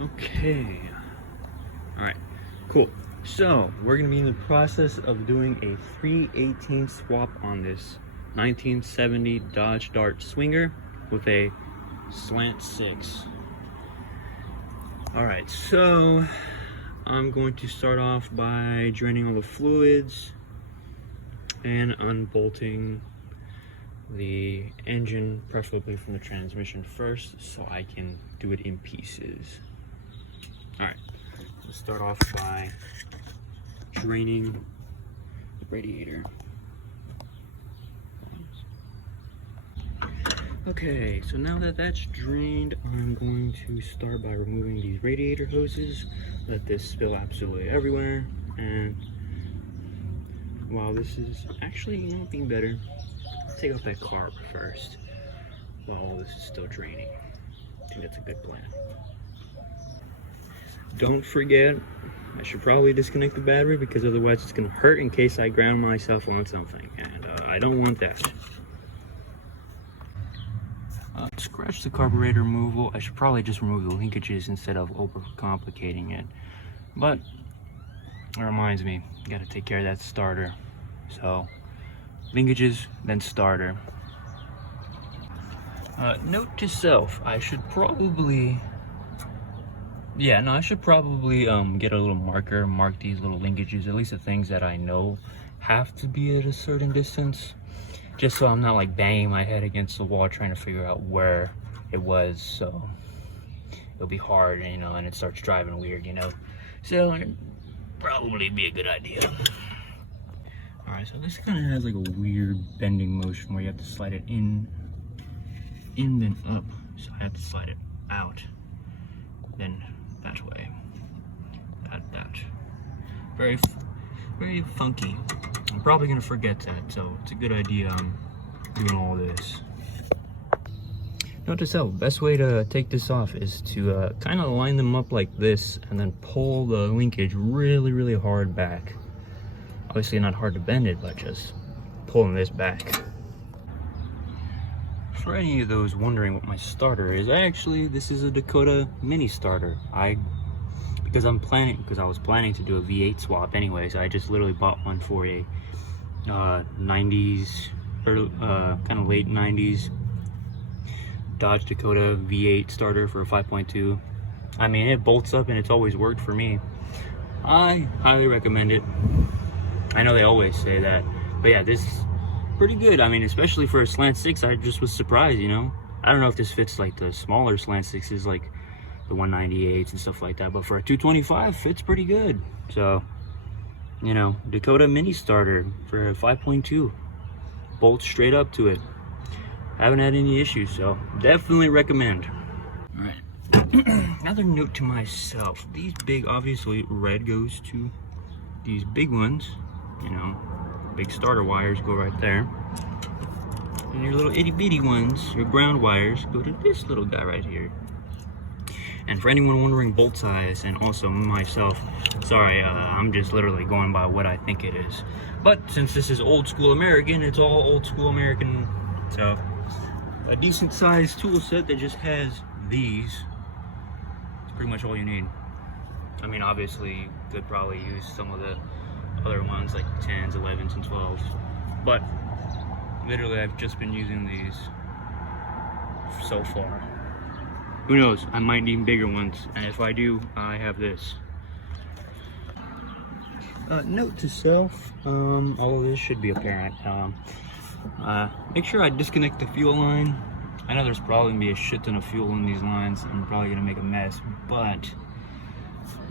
Okay. All right, cool. So we're gonna be in the process of doing a 3/18 swap on this 1970 Dodge Dart Swinger with a slant 6. All right, so I'm going to start off by draining all the fluids and unbolting the engine, preferably from the transmission first, so I can do it in pieces. All right, let's start off by draining the radiator. Okay, so now that that's drained, I'm going to start by removing these radiator hoses. Let this spill absolutely everywhere, and while this is actually not being better, take off that carb first while this is still draining. I think that's a good plan. Don't forget, I should probably disconnect the battery because otherwise it's going to hurt in case I ground myself on something, and I don't want that. Scratch the carburetor removal. I should probably just remove the linkages instead of overcomplicating it. But it reminds me, you got to take care of that starter. So linkages, then starter. Note to self, I should probably get a little marker, mark these little linkages, at least the things that I know have to be at a certain distance, just so I'm not like banging my head against the wall trying to figure out where it was. So it'll be hard, you know, and it starts driving weird, you know. So it'd probably be a good idea. All right, so this kind of has like a weird bending motion where you have to slide it in then up. So I have to slide it out, then that way, that. Very funky. I'm probably gonna forget that, so it's a good idea I'm doing all this. Note to self, best way to take this off is to kind of line them up like this and then pull the linkage really hard back. Obviously not hard to bend it, but just pulling this back. For any of those wondering what my starter is, this is a Dakota mini starter. Because I was planning to do a V8 swap anyway, so I just literally bought one for a 90s, or kind of late 90s Dodge Dakota V8 starter for a 5.2. I mean, it bolts up and it's always worked for me. I highly recommend it. I know they always say that, but yeah, this is pretty good. I mean, especially for a slant 6, I just was surprised, you know. I don't know if this fits like the smaller slant 6s, like the 198s and stuff like that, but for a 225, fits pretty good. So, you know, Dakota mini starter for a 5.2, bolts straight up to it. Haven't had any issues, so definitely recommend. All right. Another note to myself: these big, obviously, red goes to these big ones. You know, big starter wires go right there, and your little itty bitty ones, your ground wires, go to this little guy right here. And for anyone wondering bolt size, and also myself, sorry, I'm just literally going by what I think it is. But since this is old school American, it's all old school American. So a decent sized tool set that just has these is pretty much all you need. I mean, obviously you could probably use some of the other ones like 10s, 11s, and 12s, but literally I've just been using these so far. Who knows, I might need bigger ones, and if I do, I have this. Note to self, all of this should be apparent. Make sure I disconnect the fuel line. I know there's probably gonna be a shit ton of fuel in these lines. I'm probably gonna make a mess, but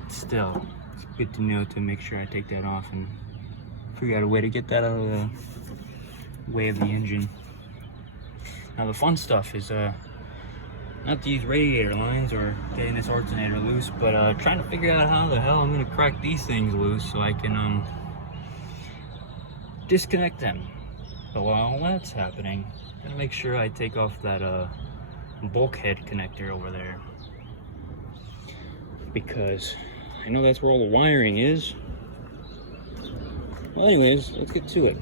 still, it's good to know to make sure I take that off and figure out a way to get that out of the way of the engine. Now the fun stuff is not these radiator lines or getting this alternator loose, but trying to figure out how the hell I'm gonna crack these things loose so I can disconnect them. But while that's happening, I'm gonna make sure I take off that bulkhead connector over there, because I know that's where all the wiring is. Well, anyways, let's get to it.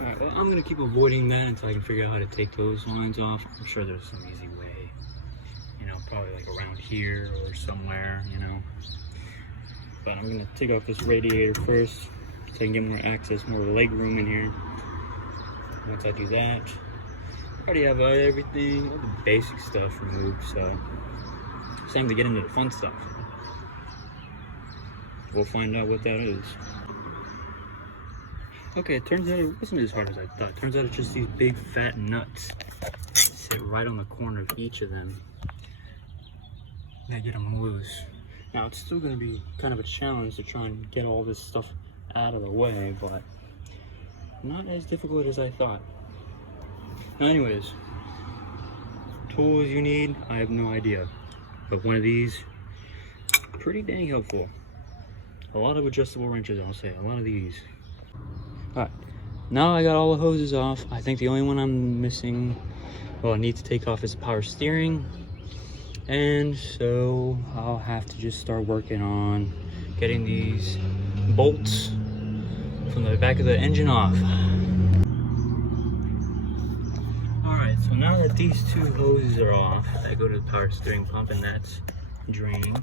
Alright, well, I'm gonna keep avoiding that until I can figure out how to take those lines off. I'm sure there's some easy way. You know, probably like around here or somewhere, you know. But I'm gonna take off this radiator first so I can get more access, more leg room in here. Once I do that, I already have everything, all the basic stuff removed, so it's time to get into the fun stuff. We'll find out what that is. Okay, it turns out it wasn't as hard as I thought. Turns out it's just these big fat nuts that sit right on the corner of each of them. And I get them loose. Now it's still gonna be kind of a challenge to try and get all this stuff out of the way, but not as difficult as I thought. Now anyways, tools you need, I have no idea. But one of these, pretty dang helpful. A lot of adjustable wrenches, I'll say, a lot of these. Alright, now I got all the hoses off. I think the only one I'm missing, well, I need to take off is the power steering. And so I'll have to just start working on getting these bolts from the back of the engine off. Alright, so now that these two hoses are off, I go to the power steering pump and that's draining.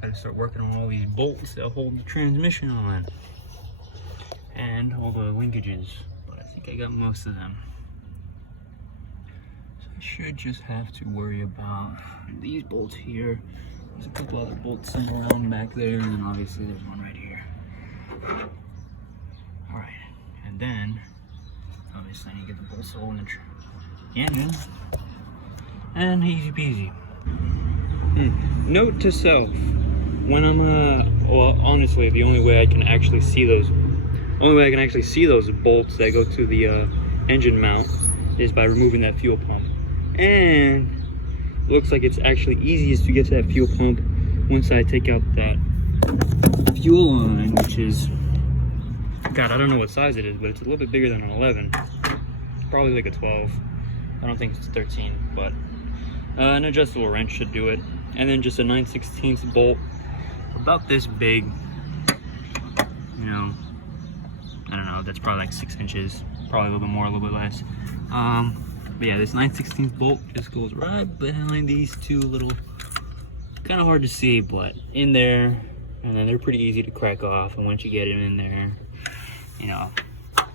Gotta start working on all these bolts that hold the transmission on. And all the linkages, but I think I got most of them. So I should just have to worry about these bolts here. There's a couple other bolts somewhere around back there, and then obviously there's one right here. Alright, and then obviously I need to get the bolts hole in the engine. And easy peasy. Note to self, when I'm well, honestly the only way I can actually see those bolts that go to the engine mount is by removing that fuel pump. And it looks like it's actually easiest to get to that fuel pump once I take out that fuel line, which is, God, I don't know what size it is, but it's a little bit bigger than an 11. It's probably like a 12. I don't think it's 13, but an adjustable wrench should do it. And then just a 9/16 bolt, about this big, you know, I don't know, that's probably like 6 inches, probably a little bit more, a little bit less. But yeah, this 9/16 bolt just goes right behind these two little, kind of hard to see, but in there, and then they're pretty easy to crack off. And once you get it in there, you know,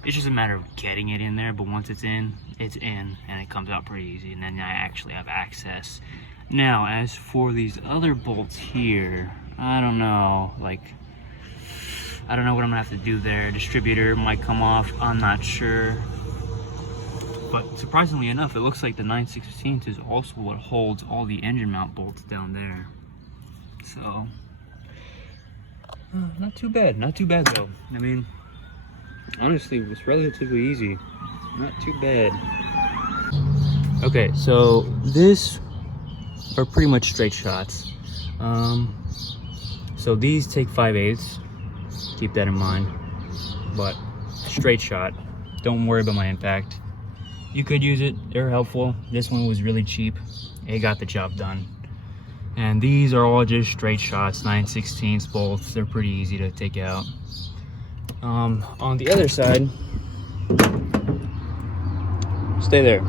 it's just a matter of getting it in there. But once it's in, and it comes out pretty easy. And then I actually have access. Now, as for these other bolts here, I don't know, like, I don't know what I'm gonna have to do there. Distributor might come off, I'm not sure. But surprisingly enough, it looks like the 9/16 is also what holds all the engine mount bolts down there. So, not too bad though. I mean, honestly, it was relatively easy. Not too bad. Okay, so this are pretty much straight shots. So these take 5/8. Keep that in mind. But straight shot. Don't worry about my impact. You could use it. They're helpful. This one was really cheap. It got the job done. And these are all just straight shots, 9/16 bolts. They're pretty easy to take out. On the other side, stay there.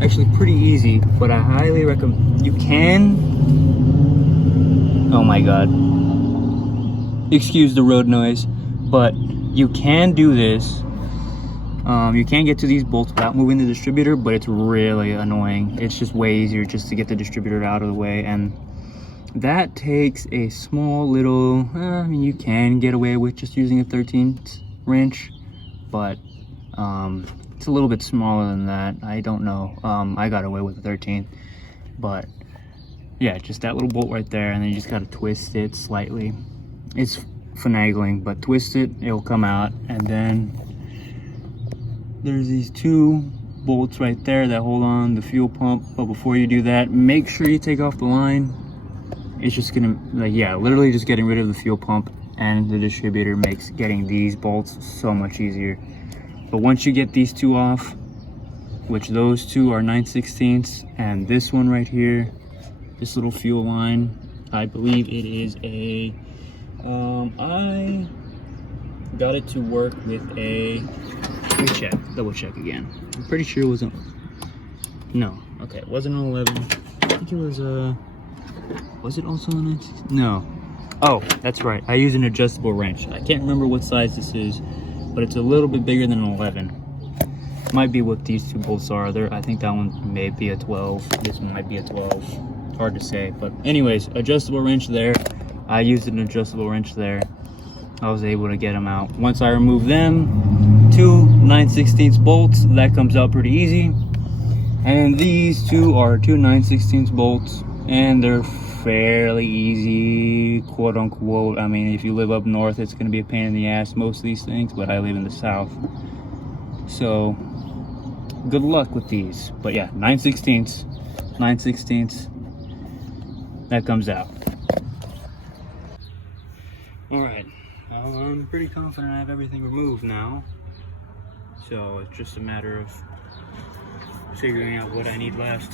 Actually pretty easy, but I highly recommend, you can, oh my god, excuse the road noise, but you can do this. You can get to these bolts without moving the distributor, but it's really annoying. It's just way easier just to get the distributor out of the way, and that takes a small little, I mean, you can get away with just using a 13th wrench, but it's a little bit smaller than that. I don't know. I got away with a 13th, but yeah, just that little bolt right there, and then you just gotta twist it slightly. It's finagling, but twist it, it'll come out. And then there's these two bolts right there that hold on the fuel pump, but before you do that, make sure you take off the line. It's just gonna, like, yeah, literally just getting rid of the fuel pump and the distributor makes getting these bolts so much easier. But once you get these two off, which those two are 9/16, and this one right here, this little fuel line, I believe it is a, I got it to work with a, let me check, double check again. I'm pretty sure it wasn't, No. Okay, it wasn't an 11. I think it was was it also a 19? No. Oh, that's right. I use an adjustable wrench. I can't remember what size this is, but it's a little bit bigger than an 11. Might be what these two bolts are. There, I think that one may be a 12. This one might be a 12. Hard to say, but anyways, adjustable wrench there. I used an adjustable wrench there. I was able to get them out. Once I remove them, two 9/16 bolts, that comes out pretty easy. And these two are two 9/16 bolts, and they're fairly easy, quote unquote. I mean, if you live up north, it's gonna be a pain in the ass, most of these things, but I live in the south. So, good luck with these. But yeah, 9/16, that comes out. All right, well, I'm pretty confident I have everything removed now. So it's just a matter of figuring out what I need left.